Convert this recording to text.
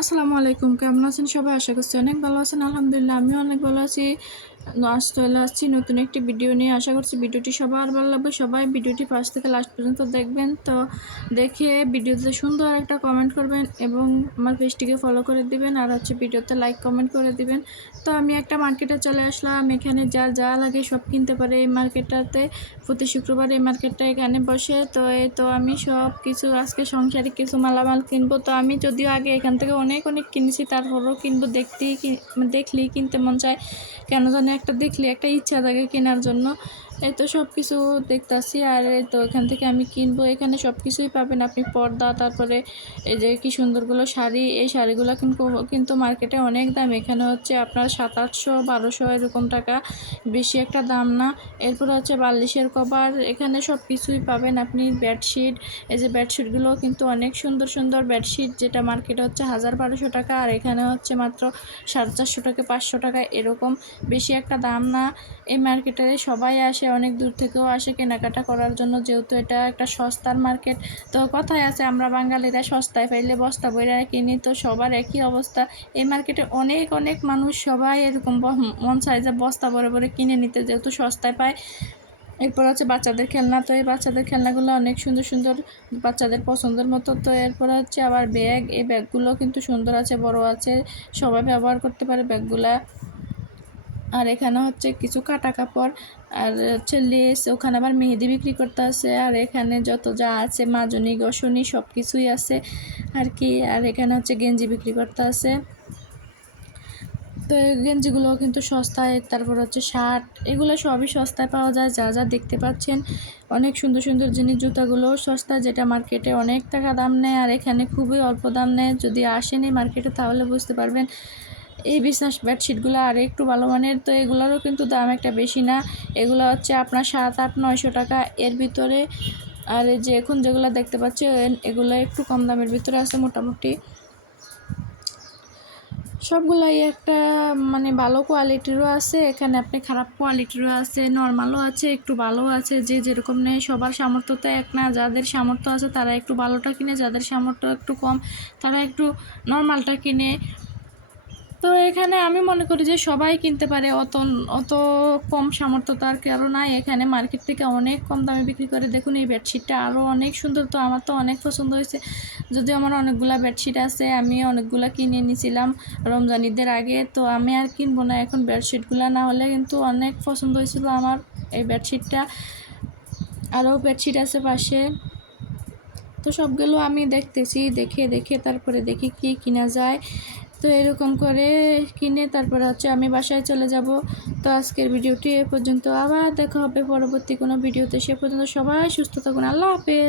আসসালামু আলাইকুম। কেমন আছেন সবাই? আশা করছি অনেক ভালো আছেন। আলহামদুলিল্লাহ আমিও অনেক ভালো আছি। আজ চলে আসছি নতুন একটি ভিডিও নিয়ে। আশা করছি ভিডিওটি সবার ভালো লাগবে। সবাই ভিডিওটি ফার্স্ট থেকে লাস্ট পর্যন্ত দেখবেন। তো দেখে ভিডিওতে সুন্দর একটা কমেন্ট করবেন এবং আমার পেজটিকে ফলো করে দিবেন। আর ভিডিওতে লাইক কমেন্ট করে দিবেন। তো আমি একটা মার্কেটে চলে আসলাম। এখানে যা লাগে সব কিনতে পারে এই মার্কেটটাতে। প্রতি শুক্রবার এই মার্কেটটা এখানে বসে। তো আমি সব কিছু আজকে সংসারিক কিছু মালামাল কিনবো। তো আমি যদিও আগে এখান থেকে অনেক কিনেছি, তারপরেও কিনবো। দেখলেই কিনতে মন চায়। কেন জানি একটা দেখলে একটা ইচ্ছা থাকে কেনার জন্য। এই তো সব কিছু দেখতাছি। আর এই তো এখান থেকে আমি কিনবো। এখানে সব কিছুই পাবেন আপনি, পর্দা, তারপরে এই যে কি সুন্দরগুলো শাড়ি। এই শাড়িগুলো কিন্তু মার্কেটে অনেক দাম। এখানে আপনার 700-800-1200 এরকম টাকা, বেশি একটা দাম না। এরপর বালিশের কভার। এখানে সব কিছুই পাবেন আপনি। বেডশিট, এই যে বেডশিটগুলো কিন্তু অনেক সুন্দর বেডশিট, যেটা মার্কেটে 1000-1200 টাকা, আর এখানে মাত্র 450 টাকা 500 টাকা এরকম, বেশি একটা দাম না। এই মার্কেটে সবাই আসে, অনেক দূর থেকেও আসে কেনাকাটা করার জন্য, যেহেতু এটা একটা সস্তার মার্কেট। তো কথায় আছে আমরা বাঙালিরা সস্তায় পাইলে বস্তা বইরা কিনি, তো সবার একই অবস্থা। এই মার্কেটে অনেক মানুষ, সবাই এরকম মন চায় যে বস্তা ভরে কিনে নিতে, যেহেতু সস্তায় পায়। এরপর বাচ্চাদের খেলনা। তো এই বাচ্চাদের খেলনাগুলো অনেক সুন্দর বাচ্চাদের পছন্দের মতো। তো এরপর আবার ব্যাগ। এই ব্যাগগুলো কিন্তু সুন্দর আছে, বড় আছে, সবাই ব্যবহার করতে পারে ব্যাগগুলা। আর এখানে কিছু কাটা কাপড়, আর লেস। ওখানে আবার মেহেদি বিক্রি করতে আছে। আর এখানে যত যা আছে, মাজনি গোসনি সব কিছুই আছে আর কি। আর এখানে গেঞ্জি বিক্রি করতে আছে। তো এই গেঞ্জিগুলো কিন্তু সস্তায়। তারপর শার্ট, এগুলো সবই সস্তায় পাওয়া যায়। যা দেখতে পাচ্ছেন অনেক সুন্দর জিনিস। জুতাগুলোও সস্তা, যেটা মার্কেটে অনেক টাকা দাম নেয়, আর এখানে খুবই অল্প দাম নেয়। যদি আসেনি মার্কেটে তাহলে বুঝতে পারবেন। এই বিছনার বেডশিটগুলো আর একটু ভালো মানের। তো এগুলোরও কিন্তু দাম একটা বেশি না। এগুলো আপনার 700-800-900 টাকা এর ভিতরে। আর এই যে এখন যেগুলো দেখতে পাচ্ছেন এগুলো একটু কম দামের ভিতরে আছে মোটামুটি। সবগুলাই একটা ভালো কোয়ালিটিরও আছে, এখানে আপনি খারাপ কোয়ালিটিরও আছে, নর্মালও আছে, একটু ভালোও আছে। যে যেরকম নেই, সবার সামর্থ্য তো এক না। যাদের সামর্থ্য আছে তারা একটু ভালোটা কিনে, যাদের সামর্থ্য একটু কম তারা একটু নর্মালটা কিনে। তো এখানে আমি মনে করি যে সবাই কিনতে পারে, অত কম সামর্থ্য তার কারো নাই। এখানে মার্কেট থেকে অনেক কম দামে বিক্রি করে। দেখুন এই বেডশিটটা আরও অনেক সুন্দর। তো আমার তো অনেক পছন্দ হয়েছে, যদিও আমার অনেকগুলা বেডশিট আছে, আমি অনেকগুলা কিনে নিয়েছিলাম রমজান ঈদের আগে। তো আমি আর কিনবো না এখন বেডশিটগুলো, না হলে কিন্তু অনেক পছন্দ হয়েছিল আমার এই বেডশিটটা। আরও বেডশিট আছে পাশে। তো সবগুলো আমি দেখতেছি, দেখে তারপরে দেখি কি কিনা যায়। তো এরকম করে কিনে তারপরে আমি বাসায় চলে যাব। তো আজকের ভিডিওটি এ পর্যন্ত। আবার দেখা হবে পরবর্তী কোনো ভিডিওতে। সে পর্যন্ত সবাই সুস্থ থাকুন। আল্লাহ হাফেজ।